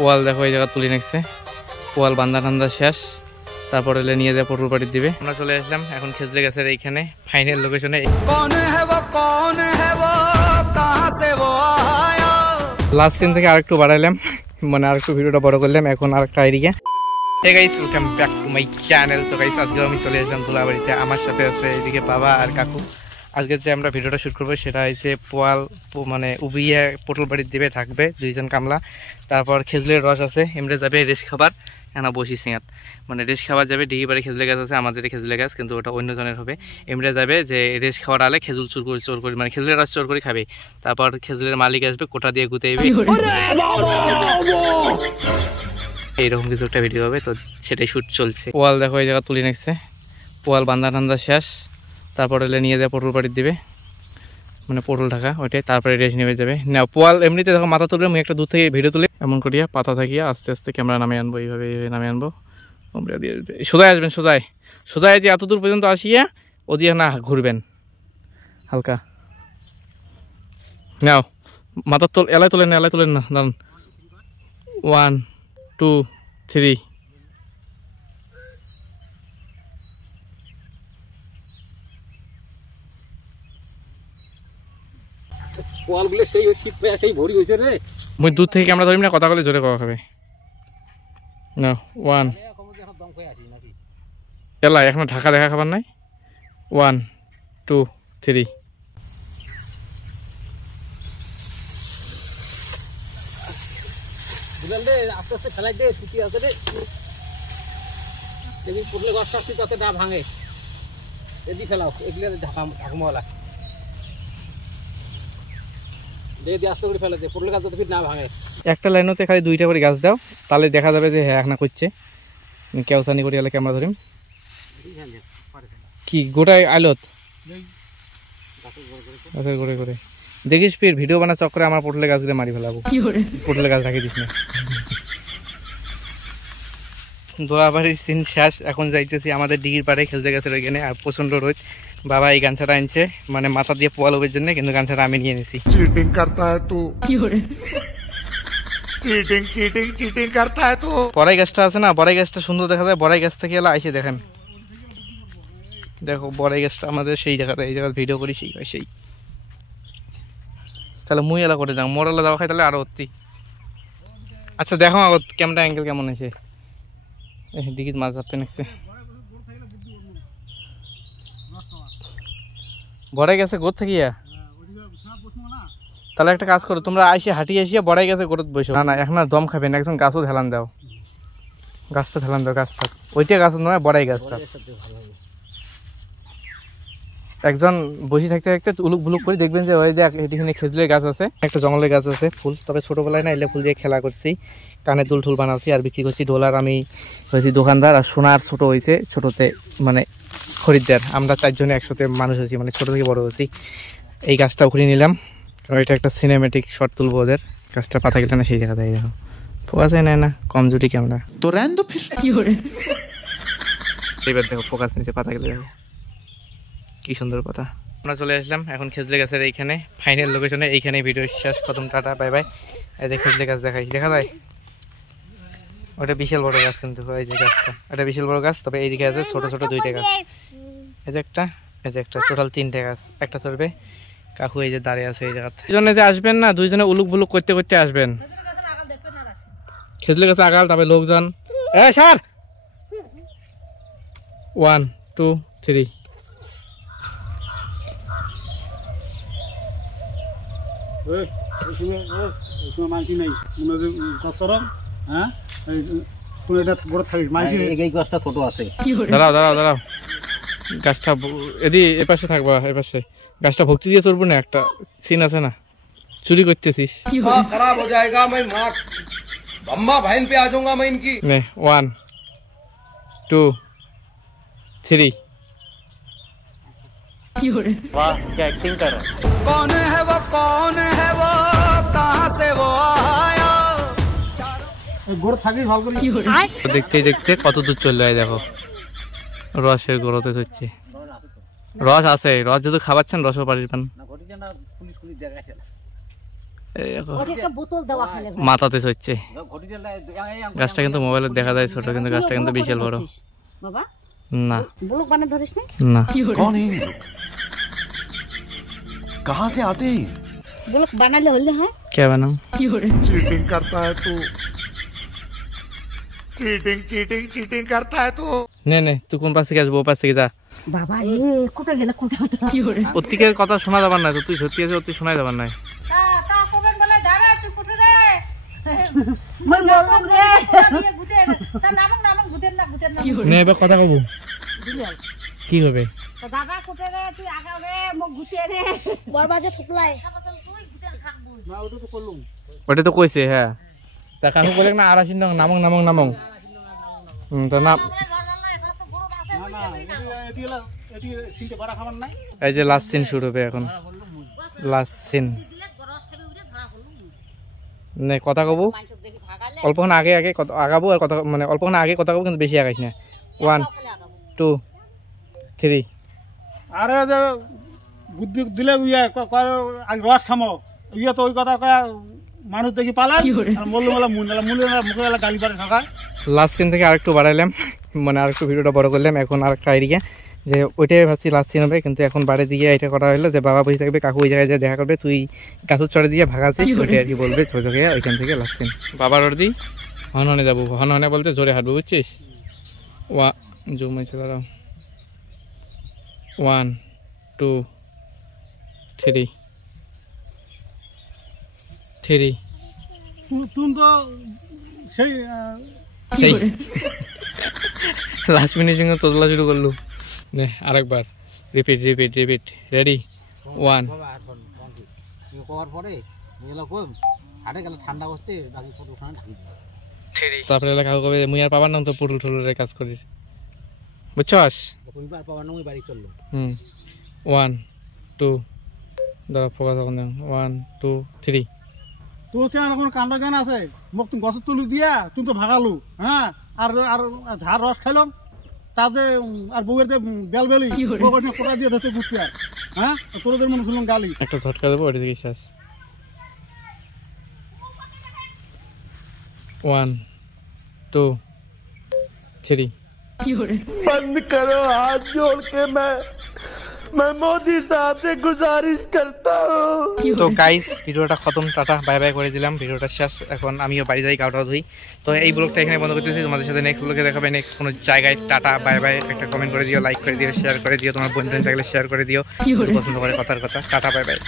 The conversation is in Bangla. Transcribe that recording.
পোয়াল দেখো এই জায়গা তুলে নিচ্ছে, পোয়াল বান্ধা টান্ধা শেষ, তারপর এলে নিয়ে যায় পটল বাড়ির দিবে। আমরা চলে আসলাম এখন খেজলে গাছের এইখানে ফাইনাল লোকেশনে। লাস্ট সিন থেকে আরেকটু বাড়াইলাম, মানে আরেকটু ভিডিওটা বড় করলাম, এখন আরেকটা idea. Hey guys, welcome back to my channel. তো গাইস আজকে আমি চলে আসলাম ধুলাবাড়িতে, আমার সাথে আছে এদিকে বাবা আর কাকু। আজকে যে আমরা ভিডিওটা শুট করবো সেটা হচ্ছে পোয়াল মানে উবিয়ে পটল বাড়ির দিবে থাকবে দুইজন কামলা, তারপর খেজলের রস আছে, এমরে যাবে রেস খাবার এনা বসি সিঙাত, মানে রেস খাবার যাবে ডিগি বাড়ি খেজলে গাছ আছে, আমাদের খেজলে গাছ কিন্তু ওটা অন্যজনের হবে। এমরে যাবে যে রেস খাবার আলে খেজুল চোর করে মানে খেজলের রস চোর করে খাবে, তারপর খেজলের মালিক আসবে কোটা দিয়ে গুতেইবে, এইরকম কিছু একটা ভিডিও হবে। তো সেটাই শুট চলছে। পোয়াল দেখো এই জায়গা তুলে নিচ্ছে, পোয়াল বান্ধা টান্ধা শেষ, তারপর এলে নিয়ে যায় পটল বাড়ির দিবে, মানে পটল ঢাকা ওইটাই, তারপরে রেস নেমে যাবে না। পোয়াল এমনিতে দেখো মাথা তুলবে, আমি একটা দূর থেকে ভিডিও তুলে এমন করিয়া পাতা থাকিয়া আস্তে আস্তে ক্যামেরা নামে আনবো, এইভাবে নামে আনবো, তোমরা দিয়ে সোজাই আসবেন, সোজাই যে এত দূর পর্যন্ত আসিয়া ওদিকে না ঘুরবেন হালকা। নাও মাথা এলাই তোলেন না দাঁড়ান, 1 2 3। মই দূর থেকে ক্যামেরা ধরিম না, কথা বলে জোরে কথা খাবে না। 1 এলা এখন ঢাকা দেখা খাবার নাই, 1 2 3। আস্তে আস্তে ফেলাই দে, ছুটি আছে রে, দেখি পটলে গাছটা তাতে না ভাঙে, এদি ফেলাও এগুলো ঢাকমালা একটা লাইনতে খালি 2টা করে গাছ দাও, তাহলে দেখা যাবে যে হ্যাঁ এখন করছে। কেউসানি করে এলে ক্যামেরা ধরিম কি গোটাই আইলত গাছের করে করে দেখিস, ফির ভিডিও বানা চক্করে আমার পটলে গাছগুলো মারি ফেলাবো, পটলে গাছ রাখি দিস না। দোলাবাড়ির সিন শেষ, এখন যাইতেছি আমাদের ডিগির পাড়ে খেলতে গেছে ওইখানে, আর প্রচন্ড রোদ। বাবা এই গামছাটা আনছে মানে মাথা দিয়ে পোয়াল ওবের জন্য, কিন্তু গামছাটা আমি নিয়ে নিছি। চিটিং করতা হ্যায় তু, চিটিং করতা হ্যায় তু। বড়াই গাছটা আছে না, বড়াই গাছটা সুন্দর দেখা যায়, বড়াই গাছ থেকে এলা আইসে দেখেন, দেখো বড়াই গাছটা আমাদের সেই জায়গাতে, এই জায়গায় ভিডিও করি সেই তাহলে মুই এলা করে যাও, মোর এলা যাওয়া খাই তাহলে আরো অতি। আচ্ছা দেখো আগত ক্যামেরা অ্যাঙ্গেল কেমন আছে, দিকে মাছ ধরতে নাকছে, বড়াই গেছে গোদ থাকিয়া। তাহলে একটা কাজ করো, তোমরা আইসে হাঁটিয়ে আসিয়া বড়াই গেছে গোদ বসো না, এখন দম খাবেন, একজন গাছও ঢেলান দাও, গাছটা ঢেলান দাও, গাছটা ওইটা গাছ নয় বড়াই গাছটা। একজন বসে থাকতে থাকতে উলুক ভুলুক করে দেখবেন যে ওই যে এখানে খেজুরের গাছ আছে, একটা জঙ্গলের গাছ আছে, ফুল, তবে ছোটবেলায় না এলে ফুল দিয়ে খেলা করছি, কানে টুল বানাচ্ছি আর বিক্রি করছি। ডলার আমি হয়েছি দোকানদার, আর সোনার ছোট হয়েছে, ছোটতে মানে খরিদ্দার, আমরা 4 জনে একসাথে মানুষ হয়েছি, মানে ছোট থেকে বড় হয়েছি। এই গাছটা উখড়ে নিলাম, কারণ এটা একটা সিনেমেটিক শট তুলবো ওদের। গাছটা পাতা গেলে না সেই জায়গাতে দেখো ফোকাস নেয় না, কমজোরি ক্যামেরা তো রেন তো ফির এবার দেখো ফোকাস নিতে, পাতা গেলে দেখো কি সুন্দর পাতা। আমরা চলে আসলাম এখন খেজলে গাছের এইখানে ফাইনাল লোকেশনে, এইখানে ভিডিও শেষ, খতম, টাটা বাই বাই। এই যে খেজলে গাছ দেখাই, দেখা যায় ওটা বিশাল বড় গাছ, কিন্তু এই যে গাছটা এটা বিশাল বড় গাছ, তবে এইদিকে আছে ছোট ছোট 2টা গাছ, এই যে একটা টোটাল 3টে গাছ, একটা চলবে। কাকু এই যে দাঁড়িয়ে আছে এই জায়গাতে, দুজনে যে আসবেন না, দুইজনে উলুক বুলুক করতে করতে আসবেন। খেজলে গাছে আগাল, তবে লোকজন স্যার 1 2 3। দাঁড়াও গাছটা এদি এপাশে থাকবা, এপাশে গাছটা ভক্তি দিয়ে চলবো না, একটা সিন আছে না, চুরি করতেছিস খারাপ হয়ে যায়গা, मैं मार अम्मा बहन पे आ जाऊंगा मैं इनकी। 1 2 3। वाह क्या एक्टिंग कर रहा है, कौन है वो कहां से वो आया। দেখতে দেখতে কত দূর চলে যায় দেখো, রসের গড়তে হচ্ছে, রস আছে, রস যেহেতু খাওয়াচ্ছেন রসও পারিবেন। মাথাতে হচ্ছে গাছটা, কিন্তু মোবাইলে দেখা যায় ছোট, কিন্তু গাছটা কিন্তু বিশাল বড়। না না, कौन है ये लोग? कहाँ से आते हैं? ब्लॉक बनाले होले हैं क्या बनाऊं? चीटिंग करता है तू, चीटिंग करता है तू। नहीं नहीं, तू কোন পাশ থেকে আসবো? ও পাশ থেকে যা। বাবা রে কোটা গেল কোটা প্রত্যেকের কথা শোনা যাবার না, তো তুই সত্যি আছে সত্যি শোনাই যাবার নাই। তা কবে বলে দাঁড়া তুই কোটে রে মই বললুম রে নিয়ে গুতে তা নামং গুতেন না নে এবার কথা কব কি হবে? তো দাদা কোটে রে তুই আগা রে মোক গুতে রে বরবাজে থুকলাই তুই গুতে থাকবো না। ওটা তো করলুম, ওটা তো কইছে। হ্যাঁ, তা কাকু বলে না আরাসিন নামং তো না। এই যে লাস্ট সিন শুরু হবে এখন, লাস্ট সিন। নে কথা কব অল্পক্ষণ আগে আগাবো, আর কথা মানে অল্পক্ষণ আগে কথা কব, কিন্তু বেশি আগাইস না। 1 2 3। আরে যে বুদ্ধি দিলে রস খামো ইয়ে তো ওই কথা মানুষ দেখি পালান মুখে গালি পারে থাকা। লাস্ট সিন থেকে আরেকটু বাড়াইলাম, মানে আরেকটু ভিডিওটা বড় করলাম। এখন আরেকটা আইডিয়া যে ওইটাই ভাবছি লাস্ট সিন হবে, কিন্তু এখন বাড়ি দিয়ে এটা করা হলো যে বাবা বসে থাকবে, কাকু ওই জায়গায় যায় দেখা করবে, তুই গাছের চড়ে দিয়ে ভাগাচ্ছিস, ওইটাই আর কি বলবে ছোটকে। ওইখান থেকে লাস্ট সিন বাবার ওর দিই হনহনে যাবো, হনহনে বলতে জোরে হাঁটবো, বুঝছিস? জমাইছে দাঁড়াও। 1 2 3 তুই তো সেই লাস্ট ফিনিশিং চলা শুরু করলু। নে আরেকবার রিপিট রেডি 1। তারপরে কাকু কবে মুই আর পাবার নাম তো পুটুল টুলুরের কাজ করিস, বুঝছস? 1 2 দাঁড়া ফোকাস এখন 1 2 3। তোর চেয়ে কোনো কাণ্ড জ্ঞান আছে? মোক তুমি গছত তুলি দিয়া তুমি তো ভাগালু, হ্যাঁ, আর আর ঝাড় রস খাইলাম তাতে আর বউয়ের যে বেলবেলি কোটা দিয়ে ধরতে ঘুরতে, আর হ্যাঁ তোদের মনে শুনলাম গালি। একটা ঝটকা দেবো, ওটা থেকে শেষ। 1 2 3। बंद करो हाथ जोड़ के मैं मोदी साहब से गुजारिश करता हूँ। তো গাইস ভিডিওটা খতম, টাটা বাই বাই করে দিলাম, ভিডিওটা শেষ। এখন আমিও বাড়ি যাই, গাওটা ধুই। তো এই ব্লগটা এখানে বন্ধ করতেছি, তোমাদের সাথে নেক্সট ব্লগে দেখাবে নেক্সট কোনো জায়গায়। টাটা বাই বাই, একটা কমেন্ট করে দিও, লাইক করে দিও, শেয়ার করে দিও, তোমার বন্ধু থাকলে শেয়ার করে দিও, পছন্দ করে কথার কথা। Tata bye bye.